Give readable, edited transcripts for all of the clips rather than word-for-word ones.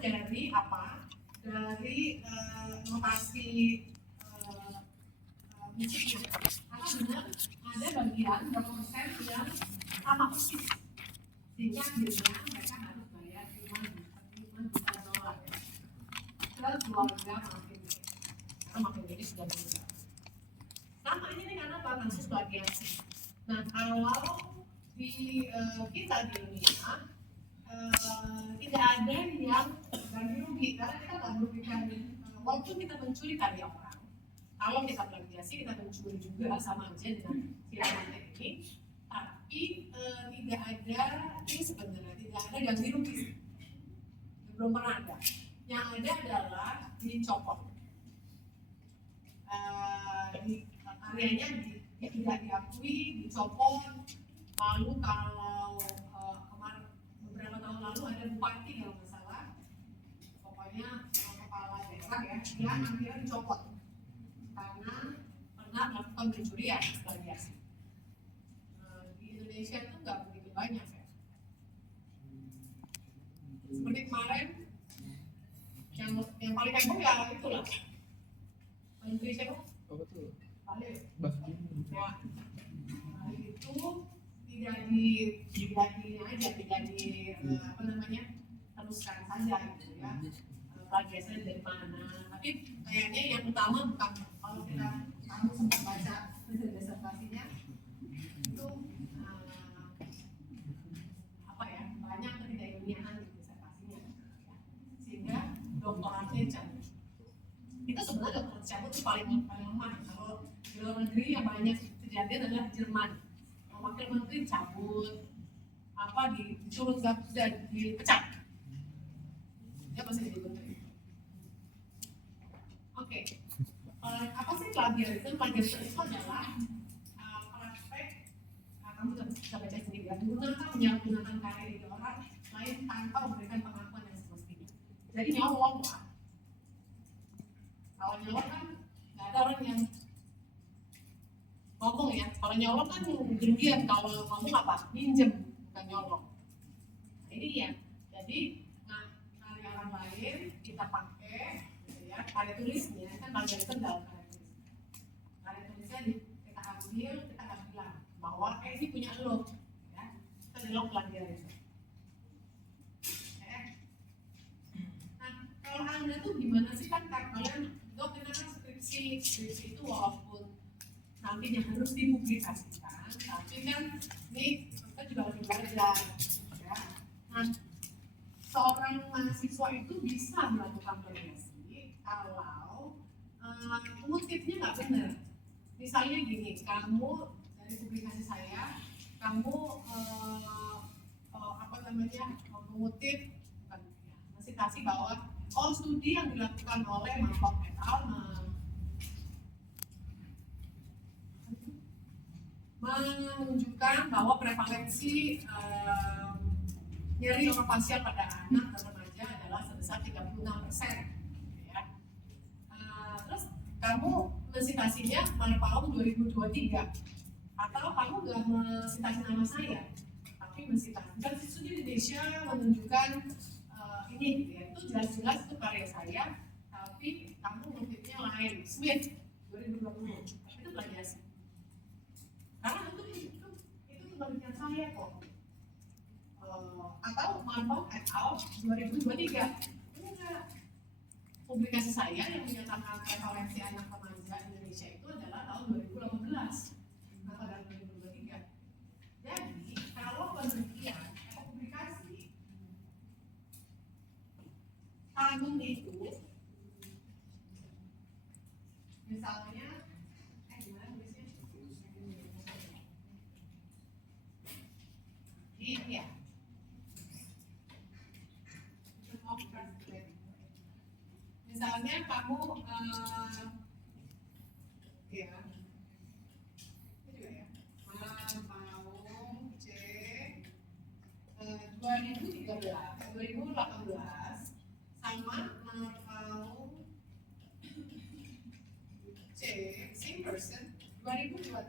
dari apa? Dari notasi musiknya. Karena benar ada bagian berapa persen yang sama persis, sehingga akhirnya mereka harus bayar cuma $5 ya. Terus keluarga makin ini sudah meninggal. Sama ini karena apa? Kasus plagiasi. Nah, kalau di kita di Indonesia tidak ada yang ganti rugi karena kita nggak merugikan walaupun kita mencuri karya orang. Kalau kita plagiasi kita mencuri juga sama aja dengan silakan ini, tapi tidak ada ini sebenarnya tidak ada ganti rugi, belum pernah ada. Yang ada adalah dicopot, karyanya tidak diakui, dicopot. Lalu kalau beberapa tahun lalu ada bupati kalau nggak salah, pokoknya kepala daerah ya, dia akhirnya dicopot karena pernah melakukan pencurian plagiasi. Di Indonesia itu nggak begitu banyak ya. Seperti kemarin yang paling heboh ya itulah Menteri siapa? Apa tuh? Balik. Ya. Itu tidak teruskan saja gitu ya, plagiasinya dari mana. Tapi kayaknya yang utama bukan kalau kamu sempat baca disertasinya itu banyak ketidakilmiahan di disertasinya, sehingga doktoratnya dicabut. Itu sebenarnya doktorat dicabut itu paling lemah. Kalau di luar negeri yang banyak kejadian adalah Jerman, wakil menteri cabut, disuruh dan dipecat, dia masih jadi menteri. Oke. Apa sih plagiarisme? Plagiarisme itu adalah praktek, kamu bisa baca sendiri ya, menyalahgunakan karya dari orang lain tanpa memberikan pengakuan yang semestinya. Jadi nyolong lah. Kalau nyolong kan nggak ada orang yang ngomong ya. Kalau nyolong kan kerugian, kalau ngomong apa? Minjem, bukan nyolong. Nah, ini ya. Jadi karya orang lain kita pakai, gitu ya. Karya tulisnya kan plagiarisme dalam karya tulis. Karya tulisnya kita ambil, kita bilang bahwa ini punya lo, ya. Kita bilang plagiarisme. Nah, kalau Anda tuh gimana sih kan kalian dok kita kan skripsi itu walaupun nantinya harus dipublikasikan, tapi kan ini kita juga harus belajar, ya. Nah, seorang mahasiswa itu bisa melakukan plagiasi kalau ngutipnya nggak benar. Misalnya gini, kamu dari publikasi saya, kamu mengutip, mensitasi bahwa studi yang dilakukan oleh Markov et al. Menunjukkan bahwa prevalensi nyeri orofacial pada anak dan remaja adalah sebesar 36%. Ya. Terus kamu mensitasinya pada tahun 2023, atau kamu nggak mensitasi nama saya, tapi mensitasi dan studi Indonesia menunjukkan ini, gitu ya. Itu jelas-jelas itu karya saya, tapi kamu ngutipnya lain. Smith 2020, itu plagiasi. Karena itu penelitian saya kok. Atau Markov et al. 2023, enggak. Publikasi saya yang menyatakan prevalensi anak remaja Indonesia itu adalah tahun 2018, atau tahun 2023. Jadi kalau penelitian atau publikasi tahun itu, misalnya ya. Misalnya kamu ya, itu juga ya, Maung C 2018 sama Maung C same person 2023.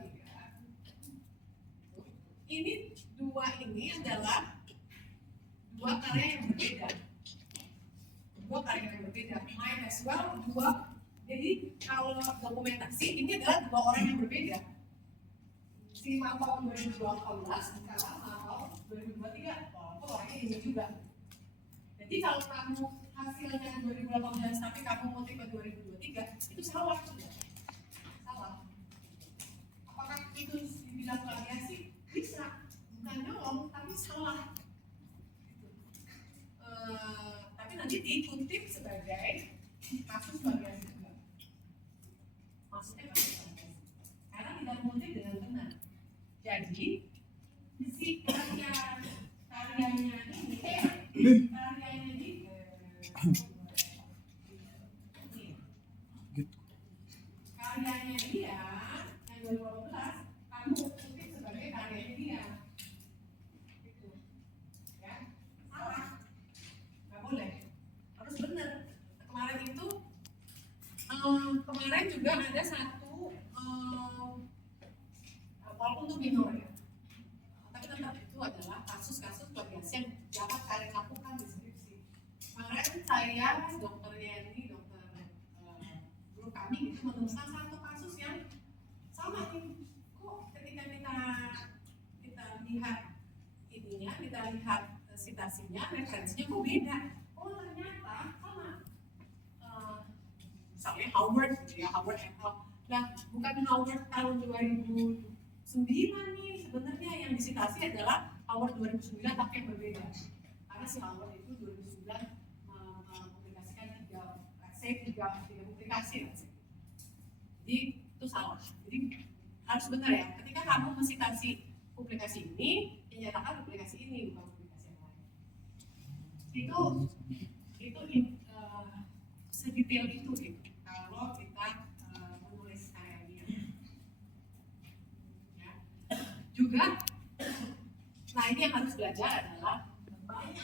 Ini dua ini adalah dua karya yang berbeda. karya yang berbeda. Might as well dua. Jadi kalau dokumentasi ini adalah dua orang yang berbeda. Si Mapau 2018 sekarang Mapau 2023, walaupun orangnya ini juga. Jadi kalau kamu hasilnya 2018 tapi kamu motif ke 2023, itu salah. Salah. Apakah itu dibilang variasi? Bisa. Bukan dong, tapi salah. Tapi nanti dikutip sebagai kasus variasi juga. Maksudnya kasus variasi. Karena tidak motif dengan benar. Jadi si karyanya ini karyanya dia yang 2018 kamu kutip sebagai karyanya dia, gitu ya. Salah, nggak boleh, harus benar. Kemarin itu kemarin juga ada satu walaupun itu minor ya, tapi tetap itu adalah kasus-kasus variasi yang dapat kalian lakukan di skripsi. Kemarin saya, dokter Yeni, dokter guru kami itu menemukan satu kasus yang sama nih. Kok ketika kita lihat ininya, kita lihat citasinya, referensinya kok beda. Oh ternyata sama. Misalnya Howard gitu ya, Howard et al. Nah, bukan Howard tahun 2009 nih, sebenarnya yang disitasi adalah Howard 2009 tapi yang berbeda. Karena si Howard itu 2009 mempublikasikan tiga publikasi. Jadi itu salah. Jadi harus benar ya. Ketika kamu mensitasi publikasi ini, menyatakan publikasi ini bukan publikasi yang lain. Itu sedetail itu gitu. Kalau kita menulis karyanya. Ya. Juga, nah ini yang harus belajar adalah banyak.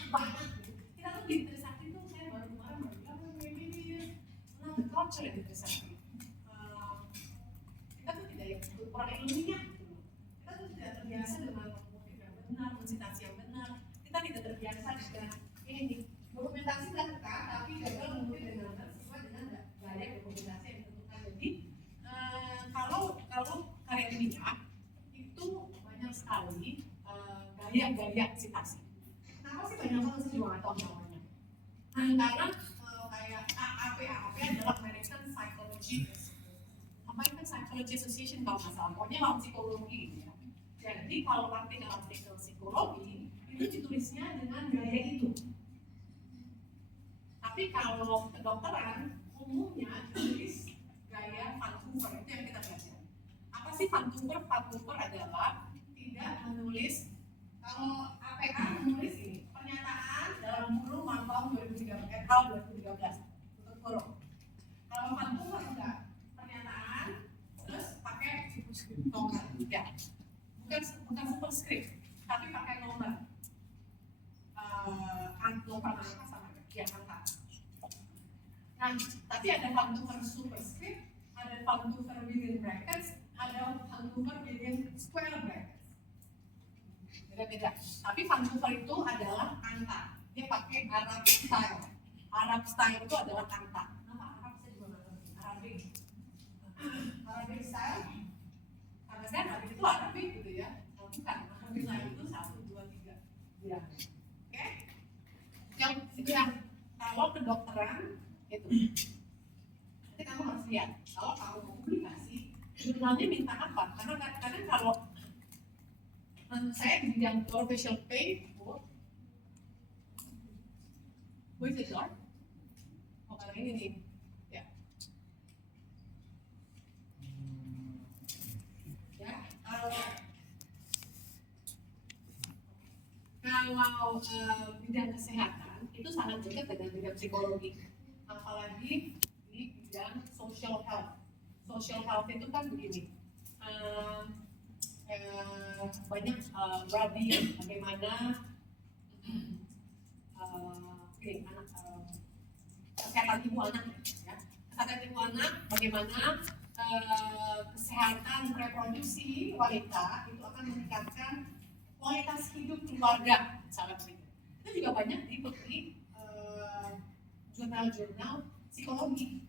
Kita tuh di Trisakti tuh saya baru kemarin bilang culture di Trisakti. Kita tuh tidak kurang ilmiah gitu. Kita tuh tidak terbiasa dengan motif yang benar, mensitasi yang benar. Kita tidak terbiasa dengan ini dokumentasi dilakukan tapi gagal mengutip dengan benar sesuai dengan gaya dokumentasi yang ditentukan. Jadi kalau karya ilmiah itu banyak sekali gaya citasi. Kenapa sih banyak banget sih juga nggak tahu namanya? Karena kayak AAP adalah American Psychology Association kalau nggak salah, pokoknya dalam psikologi ya. Jadi kalau artikel psikologi itu ditulisnya dengan gaya itu. Tapi kalau kedokteran umumnya ditulis gaya Vancouver, itu yang kita belajar. Apa sih Vancouver? Vancouver adalah tidak menulis. Kalau APA menulis ini pernyataan dalam kurung Mapau 2013 tutup kurung. Kalau Vancouver enggak, pernyataan terus pakai nomor ya, bukan superscript tapi pakai nomor nomor angka sama ya angka. Nah, tapi ada Vancouver superscript, ada Vancouver within brackets, ada Vancouver within square brackets. Beda-beda. Tapi Vancouver itu adalah angka. Dia pakai Arab style. Arab style itu adalah angka. Nama Arab saya juga nggak ngerti. Arabic style. Karena saya Arabic itu Arabic gitu ya. Bukan. Arabic style itu 1, 2, 3. Ya. Oke. Yang kalau kedokteran itu. Nanti kamu harus lihat. Kalau kamu mau publikasi, jurnalnya minta apa? Karena kadang-kadang kalau saya di bidang professional pain, is it dark? Oh, karena ini nih, ya. Ya, kalau bidang kesehatan itu sangat dekat dengan bidang psikologi, apalagi di bidang social health. Social health itu kan begini. Banyak berarti bagaimana kesehatan ibu anak ya. Kesehatan ibu anak bagaimana kesehatan reproduksi wanita itu akan meningkatkan kualitas hidup keluarga misalnya begitu. Itu juga banyak di jurnal jurnal-jurnal psikologi,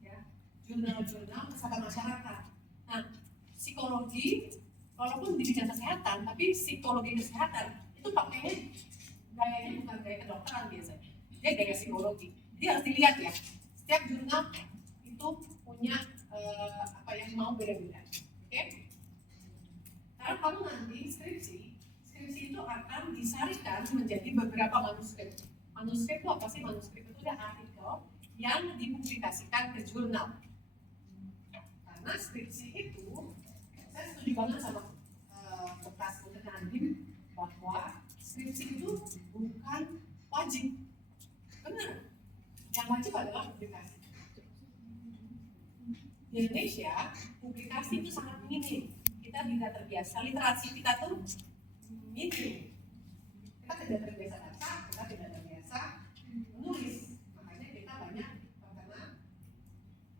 ya, jurnal-jurnal kesehatan masyarakat. Nah, psikologi, walaupun di bidang kesehatan, tapi psikologi kesehatan itu pakainya gayanya bukan gaya kedokteran biasanya, dia gaya psikologi. Jadi harus dilihat ya, setiap jurnal itu punya apa yang mau beda-beda. Oke? Karena kamu nanti skripsi itu akan disarikan menjadi beberapa manuskrip. Manuskrip itu apa sih? Manuskrip itu adalah artikel yang dipublikasikan ke jurnal. Karena skripsi itu, saya setuju banget sama bekas Nadiem bahwa skripsi itu bukan wajib. Benar. Yang wajib adalah publikasi. Di Indonesia, publikasi itu sangat minim. Kita tidak terbiasa, literasi kita tuh minim. Kita tidak terbiasa baca, kita tidak terbiasa menulis. Makanya kita banyak terkena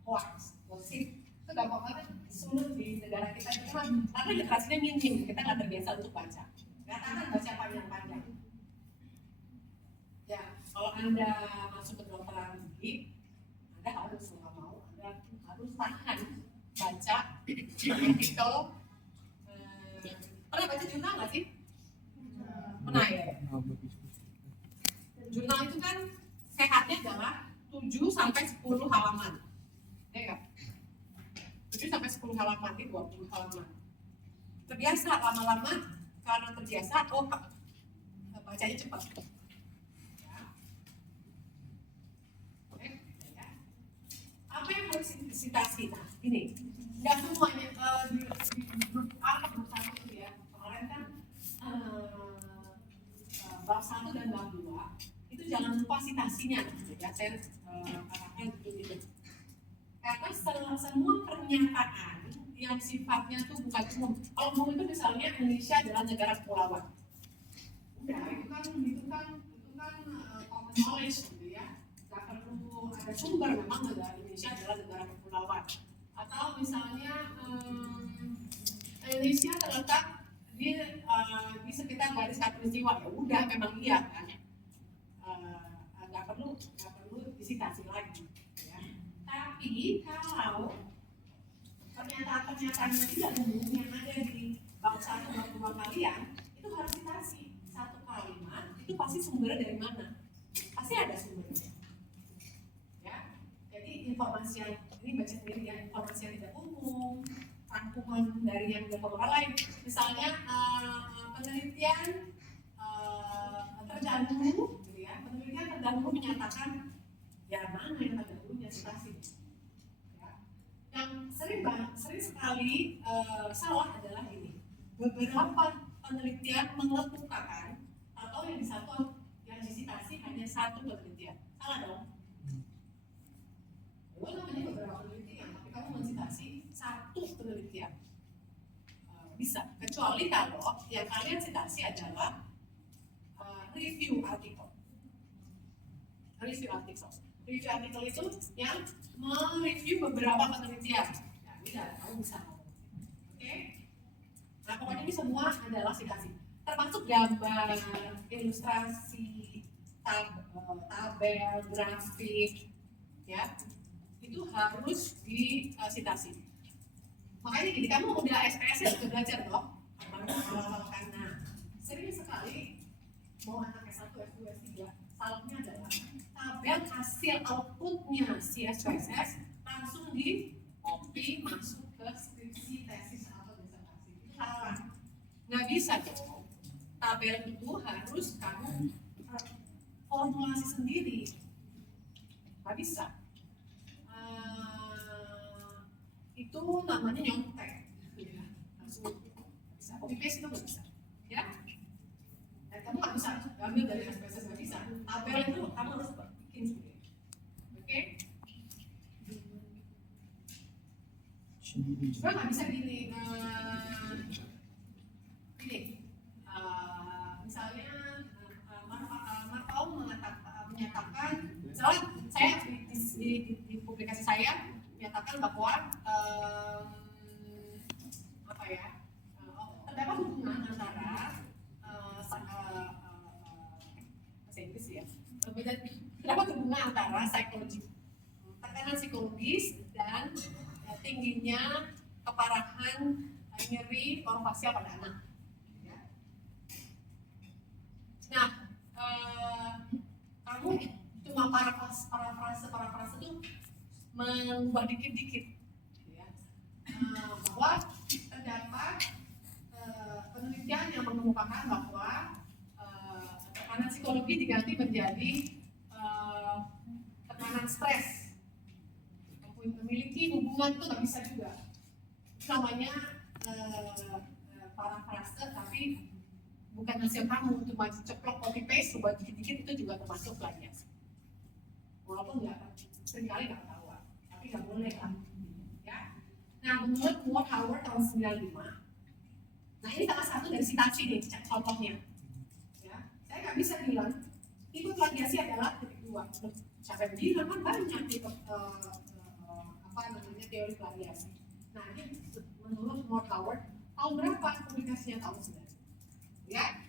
hoax, gosip. Itu gampang banget sulit di negara kita itu karena literasinya minim. Kita nggak terbiasa untuk baca. Nggak tahan baca panjang-panjang. Ya, kalau Anda masuk ke kedokteran gigi, Anda harus nggak mau, Anda harus tahan baca artikel. Pernah baca jurnal nggak sih? Pernah ya? Jurnal itu kan sehatnya adalah 7-10 halaman. Ya nggak? 7-10 halaman, itu 20 halaman. Terbiasa lama-lama, karena terbiasa, bacanya cepat. Apa yang harus disitasi? Nah, ini nggak semuanya di grup A, grup 1 itu ya. Kemarin kan bab 1 dan bab 2 itu jangan lupa sitasinya. Ya, saya katakan gitu. Karena semua pernyataan yang sifatnya tuh bukan umum. Kalau umum itu misalnya Indonesia adalah negara kepulauan. Udah, itu kan common knowledge gitu ya. Gak perlu ada sumber, memang negara Indonesia adalah negara kepulauan. Atau misalnya Indonesia terletak di sekitar garis khatulistiwa, ya udah memang iya kan. Nggak perlu disitasi lagi. Ya. Tapi kalau pernyataan-pernyataannya tidak umum yang ada di bab 1 bab 2 kalian, itu harus ditasi. Satu kalimat itu pasti sumbernya dari mana? Pasti ada sumbernya. Ya, jadi informasi yang ini baca sendiri ya, informasi yang tidak umum, rangkuman dari yang dilakukan orang lain. Misalnya penelitian terdahulu, gitu ya. Penelitian terdahulu menyatakan ya mana yang terdahulunya citasi. Ya. Yang sering sekali salah adalah ini. Beberapa penelitian mengemukakan atau yang disitasi hanya satu penelitian. Salah dong. Namanya beberapa penelitian, tapi kamu mensitasi satu penelitian. Bisa, kecuali kalau yang kalian citasi adalah review artikel. Review artikel itu yang mereview beberapa penelitian. Nah, tidak, kamu bisa. Oke? Nah, pokoknya ini semua adalah citasi. Termasuk gambar, ilustrasi, tabel, grafik, ya. Itu harus disitasi. Makanya gini, kamu udah SPS ya udah belajar loh. Karena sering sekali mau anak S1, S2, S3, salahnya adalah tabel hasil outputnya si SPSS langsung di copy masuk ke skripsi, tesis atau disertasi. Itu salah. Nggak bisa dong. Tabel itu harus kamu formulasi sendiri. Nggak bisa. Itu namanya nyontek, ya. Langsung bisa copy paste itu nggak bisa, ya. Dan kamu nggak bisa ambil dari SPSS, nggak bisa. Tabel itu kamu harus bikin sendiri, oke? Juga nggak bisa gini, misalnya Markau menyatakan, misalnya saya di publikasi saya menyatakan bahwa terdapat hubungan antara bahasa Inggris ya, terdapat hubungan hubungan antara tekanan psikologis dan tingginya keparahan nyeri orofaksial pada anak. Ya. Nah, kamu cuma parafrase itu mengubah dikit-dikit, ya. Bahwa terdapat penelitian yang mengemukakan bahwa tekanan psikologi diganti menjadi tekanan stres. Memiliki hubungan itu nggak bisa juga. Itu namanya parafrase, tapi bukan hasil kamu cuma ceplok copy paste, coba dikit-dikit itu juga termasuk plagiasi. Walaupun seringkali nggak ketahuan, tapi nggak boleh kan. Ya. Nah, menurut Ward Howard tahun 95. Nah, ini salah satu dari citasi nih, contohnya. Ya, saya nggak bisa bilang itu plagiasi adalah titik dua. Siapa yang bilang kan banyak tipe teori plagiasi. Nah, ini menurut Ward Howard tahun berapa publikasinya? Tahun 9. Ya,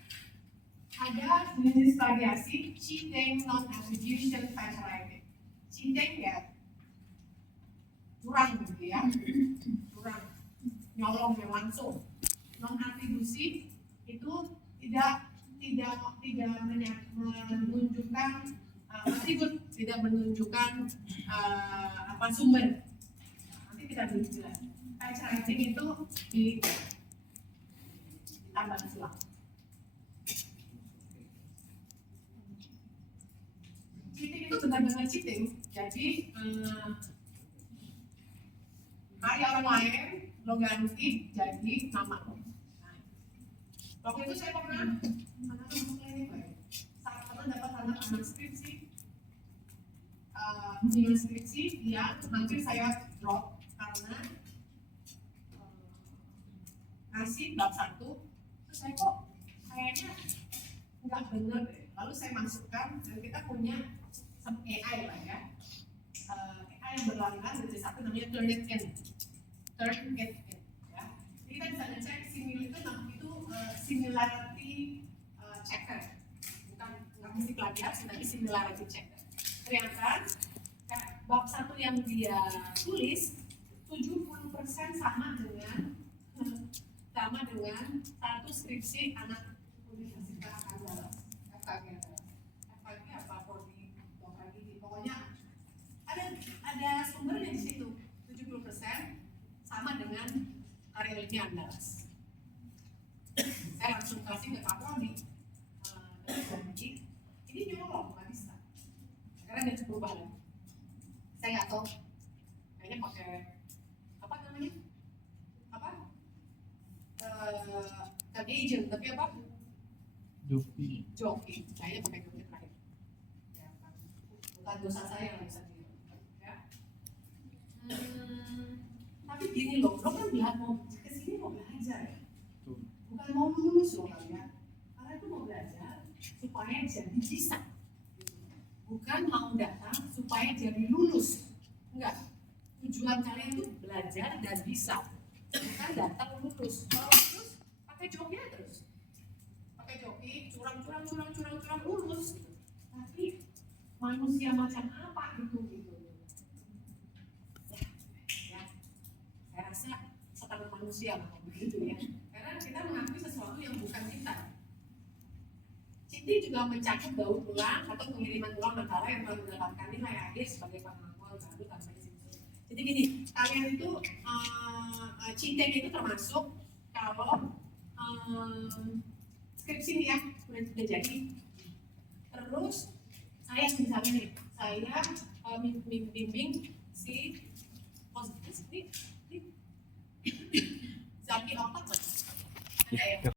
ada jenis plagiasi cheating, non-attribution, plagiarism. Cheating ya curang gitu ya, curang, nyolong yang langsung. Non-atribusi itu tidak menunjukkan atribut, tidak menunjukkan sumber. Nanti kita jelas. Plagiarism itu ditambah silang. Cheating itu benar-benar cheating. Jadi karya orang lain lo ganti jadi nama lo. Nah, waktu itu saya pernah dapat anak skripsi, ujian skripsi yang hampir saya drop karena ngasih bab 1, terus saya kok kayaknya nggak bener deh. Lalu saya masukkan, dan kita punya AI lah ya, AI yang berlangganan dari satu namanya Turnitin ya. Jadi kita bisa ngecek similarity checker, bukan nggak mesti plagiat, tapi similarity checker. Ternyata bab 1 yang dia tulis 70% sama dengan satu skripsi anak Universitas Andalas, FKG apa prodi dokter gigi, pokoknya ada sumbernya di situ. 70% sama dengan karya ilmiah Andalas. Saya langsung kasih ke Kapolri, janji ini nyolong, nggak bisa karena ada perubahan. Saya nggak tahu, kayaknya pakai apa namanya, agent, tapi apa? Joki. Kayaknya pakai joki terakhir. Ya, bukan dosa saya yang bisa bilang. Ya. Tapi gini loh, lo kan mau kesini mau belajar ya, bukan mau lulus loh kalian. Karena itu mau belajar supaya jadi bisa, bukan mau datang supaya jadi lulus. Enggak. Tujuan kalian itu belajar dan bisa, bukan datang lulus. Kalau lulus pakai joki terus, pakai joki curang lulus. Tapi manusia macam apa gitu. Ya, saya rasa setengah manusia begitu ya. Karena kita mengakui sesuatu yang bukan kita. Cheating juga mencakup daur ulang atau pengiriman ulang antara yang telah mendapatkan nilai akhir sebagai pengakuan baru tanpa izin. Jadi gini, kalian itu cheating itu termasuk kalau skripsi nih ya udah jadi, terus saya misalnya nih, saya bimbing